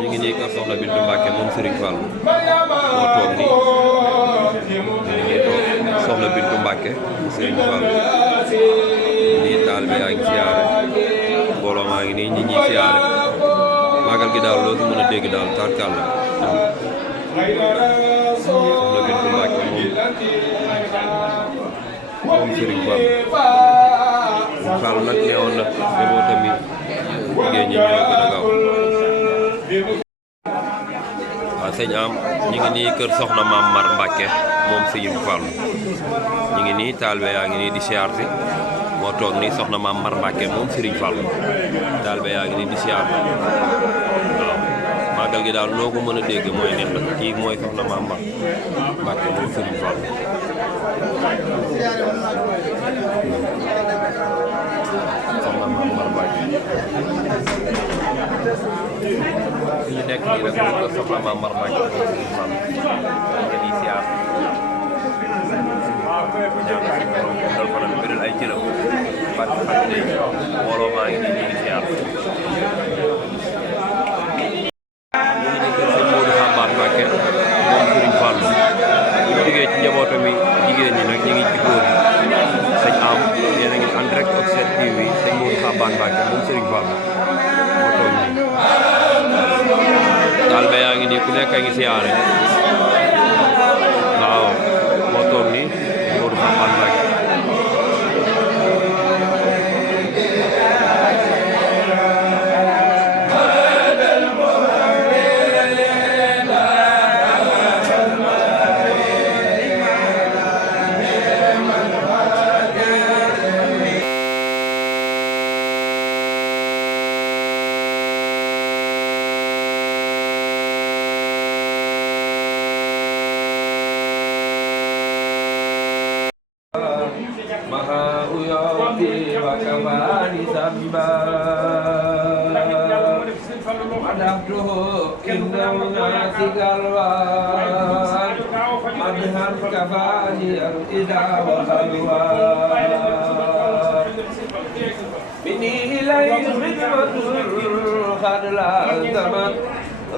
ñu ngi nii kër Soxna Bintu Mbàkke moom Serigne Fall moo toog nii ñu ngi nii toog Soxna Bintu Mbàkke Serigne Fall nii taal bi yaa ngi siyaare mbooloo maa ngi nii ñi ñuy siyaare màggal gi daal loo si mën a dégg daal tarkal la Soxna Bintu Mbàkke moom Serigne Fall Fall nag neewoon na demoo tamit jigéen ñi ñoo gën a gaaw waaw sëñ am ñu ngi nii kër Soxna Maam Mar Mbàkke moom Serigne Fall ñu ngi nii taalibe yaa ngi nii di siyaar si moo toog nii Soxna Maam Mar Mbàkke moom Serigne Fall taalibe yaa ngi nii di siyaar waaw màggal gi daal noo ko mën a dégg mooy neex na kii mooy Soxna Maam Mar Mbàkke moom Serigne Fall Soxna Maam Mar Mbàkke fi ñu nekk nii rek mooy kër Soxna Maam Mar Mbàkke moom Serigne Fall nga nii siyaar ñaan si borom dal ko nag bëral ay cëram fàtte fàtte mbooloo maa ngi nii ñu ngi siyaar ñu ngi nii kër sëñ Modou Xambaan Mbàkke moom Serigne Fall ñu jógee ci njabootam mi jigéen ñi nag ñu ngi ci góor yi sëñ am yéen a ngi en direct ak 7TV sëñ Modou Xambaan Mbàkke moom Serigne Fall moo toog nii daal ba yaa ngi nii ku nekk a ngi siyaare waaw moo toog nii Modou Xambaan Mbàkke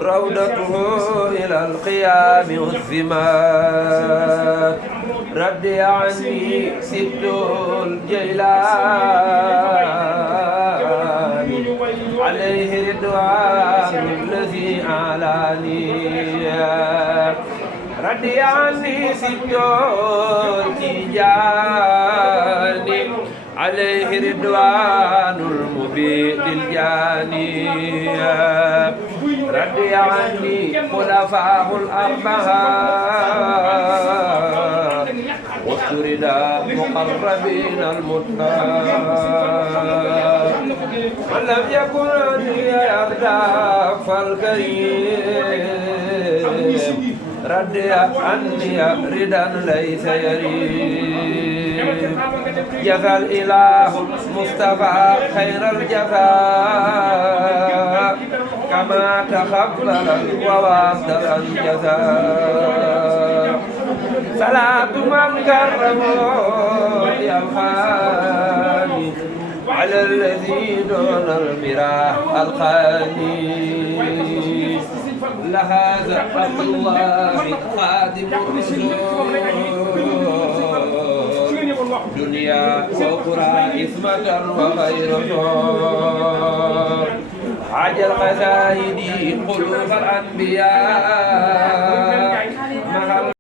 روضته إلى القيام والزمات ردي عني ست الجيلان عليه رضوان الذي أعلاني ردي عني ست التجان عليه رضوان المبيد الجاني رضي عني خلفاء الأربعة واسترد مقربين المتقى من لم يكن عني يرضى فالكريم رضي عني رضا ليس يريم جزى الإله المصطفى خير الجزاء كما تقبل وواصل الجزاء صلاة من كرمه يا الخاني على الذي دون المراه الخاني لهذا حق الله خادم الرسول دنيا وأخرى إثمة وغير عجل قصائدي قلوب الأنبياء